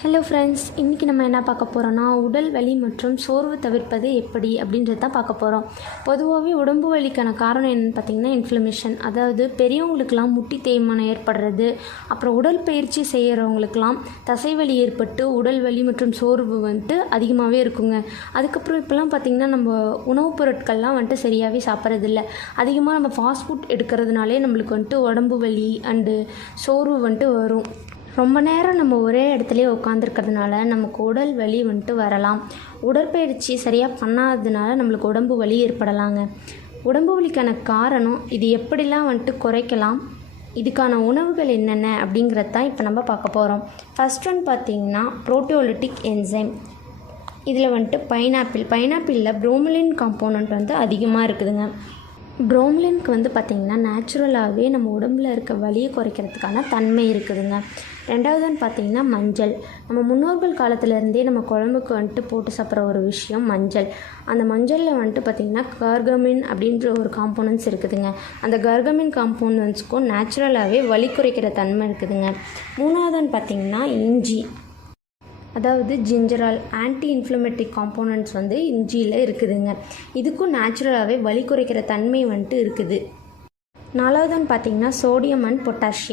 Hello friends இன்றைக்கி நம்ம என்ன பார்க்க போகிறோன்னா உடல் வலி மற்றும் சோர்வு தவிர்ப்பது எப்படி அப்படின்றது தான் பார்க்க போகிறோம் பொதுவாகவே உடம்பு வலிக்கான காரணம் என்னென்னு பார்த்தீங்கன்னா இன்ஃப்ளமேஷன் அதாவது பெரியவங்களுக்கெல்லாம் முட்டி தேய்மானம் ஏற்படுறது அப்புறம் உடற்பயிற்சி செய்கிறவங்களுக்கெல்லாம் தசைவலி ஏற்பட்டு உடல் வலி மற்றும் சோர்வு வந்துட்டு அதிகமாகவே இருக்குங்க. அதுக்கப்புறம் இப்போல்லாம் பார்த்திங்கன்னா நம்ம உணவுப் பொருட்கள்லாம் வந்துட்டு சரியாகவே சாப்பிட்றதில்ல. அதிகமாக நம்ம ஃபாஸ்ட் ஃபுட் எடுக்கிறதுனாலே நம்மளுக்கு வந்துட்டு உடம்பு வலி அண்டு சோர்வு வந்துட்டு வரும். ரொம்ப நேரம் நம்ம ஒரே இடத்துலையே உட்காந்துருக்கிறதுனால நமக்கு உடல் வலி வந்துட்டு வரலாம். உடற்பயிற்சி சரியாக பண்ணாததுனால நம்மளுக்கு உடம்பு வலி ஏற்படலாங்க. உடம்பு வலிக்கான காரணம் இது எப்படிலாம் வந்துட்டு குறைக்கலாம் இதுக்கான உணவுகள் என்னென்ன அப்படிங்கிறது தான் இப்போ நம்ம பார்க்க போகிறோம் ஃபர்ஸ்ட் ஒன் பார்த்தீங்கன்னா ப்ரோட்டியோலிட்டிக் என்சைம் இதில் வந்துட்டு பைனாப்பிள் பைனாப்பிளில் ப்ரோமிலின் காம்போனன்ட் வந்து அதிகமாக இருக்குதுங்க. ப்ரோம்லின்க்கு வந்து பார்த்திங்கன்னா நேச்சுரலாகவே நம்ம உடம்புல இருக்க வலியை குறைக்கிறதுக்கான தன்மை இருக்குதுங்க. ரெண்டாவதுன்னு பார்த்தீங்கன்னா மஞ்சள். நம்ம முன்னோர்கள் காலத்துலேருந்தே நம்ம குழம்புக்கு வந்துட்டு போட்டு சாப்பிட்ற ஒரு விஷயம் மஞ்சள். அந்த மஞ்சளில் வந்துட்டு பார்த்திங்கன்னா கர்கமின் அப்படின்ற ஒரு காம்போனன்ஸ் இருக்குதுங்க. அந்த கர்கமின் காம்போனன்ட்ஸ்க்கும் நேச்சுரலாகவே வலி குறைக்கிற தன்மை இருக்குதுங்க. மூணாவதுன்னு பார்த்திங்கன்னா இஞ்சி. அதாவது ஜிஞ்சரால் ஆன்டி இன்ஃப்ளமேட்டரி காம்போனன்ட்ஸ் வந்து இஞ்சியில் இருக்குதுங்க. இதுக்கும் நேச்சுரலாகவே வலி குறைக்கிற தன்மை வந்துட்டு இருக்குது. நாலாவதுன்னு பார்த்தீங்கன்னா சோடியம் அண்ட் பொட்டாசியம்